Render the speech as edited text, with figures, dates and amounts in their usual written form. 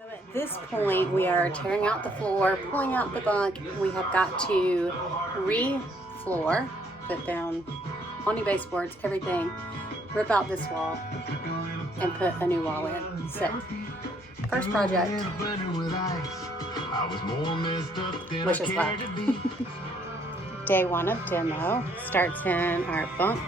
So at this point, we are tearing out the floor, pulling out the bunk. We have got to re-floor, put down all new baseboards, everything, rip out this wall, and put a new wall in. So, first project, wish us luck. Day one of demo starts in our bunk